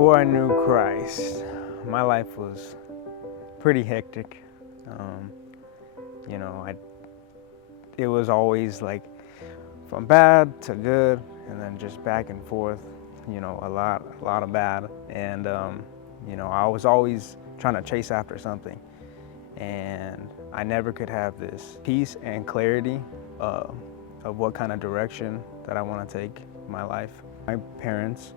Before I knew Christ, my life was pretty hectic. Um, it was always like from bad to good, and then just back and forth. A lot of bad, and I was always trying to chase after something, and I never could have this peace and clarity of what kind of direction that I want to take my life. My parents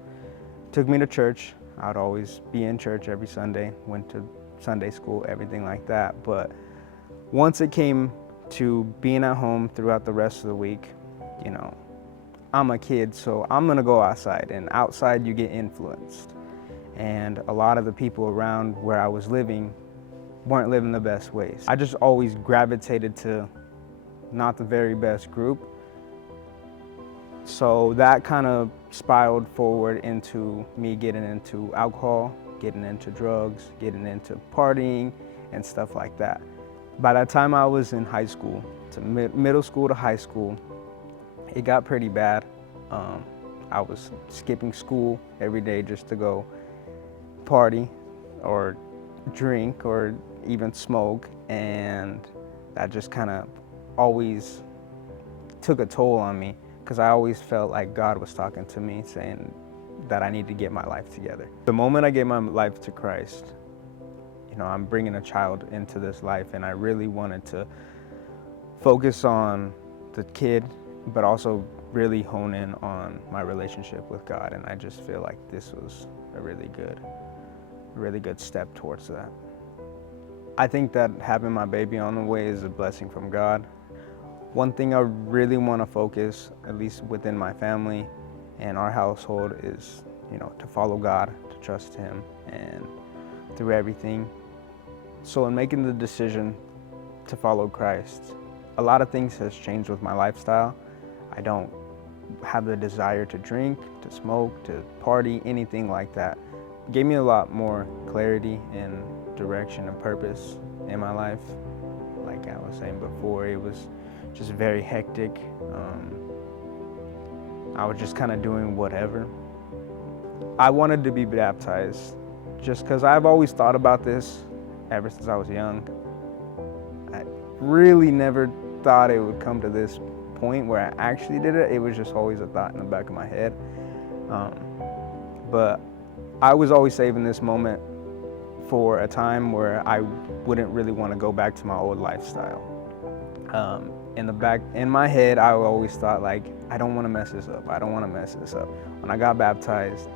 took me to church. I'd always be in church every Sunday, went to Sunday school, everything like that. But once it came to being at home throughout the rest of the week, I'm a kid, so I'm gonna go outside, and outside you get influenced. And a lot of the people around where I was living weren't living the best ways. I just always gravitated to not the very best group. So that kind of spiraled forward into me getting into alcohol, getting into drugs, getting into partying and stuff like that. By the time I was in high school, to middle school to high school, it got pretty bad. I was skipping school every day just to go party or drink or even smoke, and that just kind of always took a toll on me, because I always felt like God was talking to me saying that I need to get my life together. The moment I gave my life to Christ, I'm bringing a child into this life, and I really wanted to focus on the kid, but also really hone in on my relationship with God. And I just feel like this was a really good step towards that. I think that having my baby on the way is a blessing from God. One thing I really want to focus, at least within my family and our household, is, to follow God, to trust Him, and through everything. So in making the decision to follow Christ, a lot of things has changed with my lifestyle. I don't have the desire to drink, to smoke, to party, anything like that. It gave me a lot more clarity and direction and purpose in my life. Like I was saying before, it was just very hectic. I was just kind of doing whatever. I wanted to be baptized just because I've always thought about this ever since I was young. I really never thought it would come to this point where I actually did it. It was just always a thought in the back of my head. But I was always saving this moment for a time where I wouldn't really want to go back to my old lifestyle. In my head, I always thought, like, I don't want to mess this up. I don't want to mess this up. When I got baptized,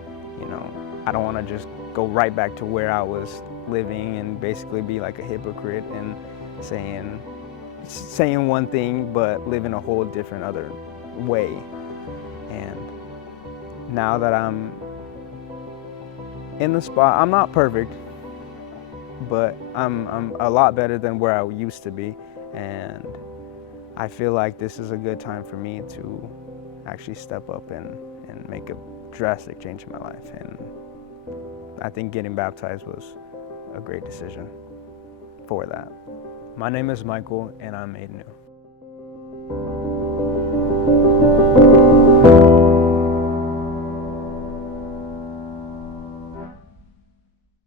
I don't want to just go right back to where I was living and basically be like a hypocrite and saying one thing but living a whole different other way. And now that I'm in the spot, I'm not perfect, but I'm a lot better than where I used to be, and I feel like this is a good time for me to actually step up and make a drastic change in my life. And I think getting baptized was a great decision for that. My name is Michael, and I'm made new.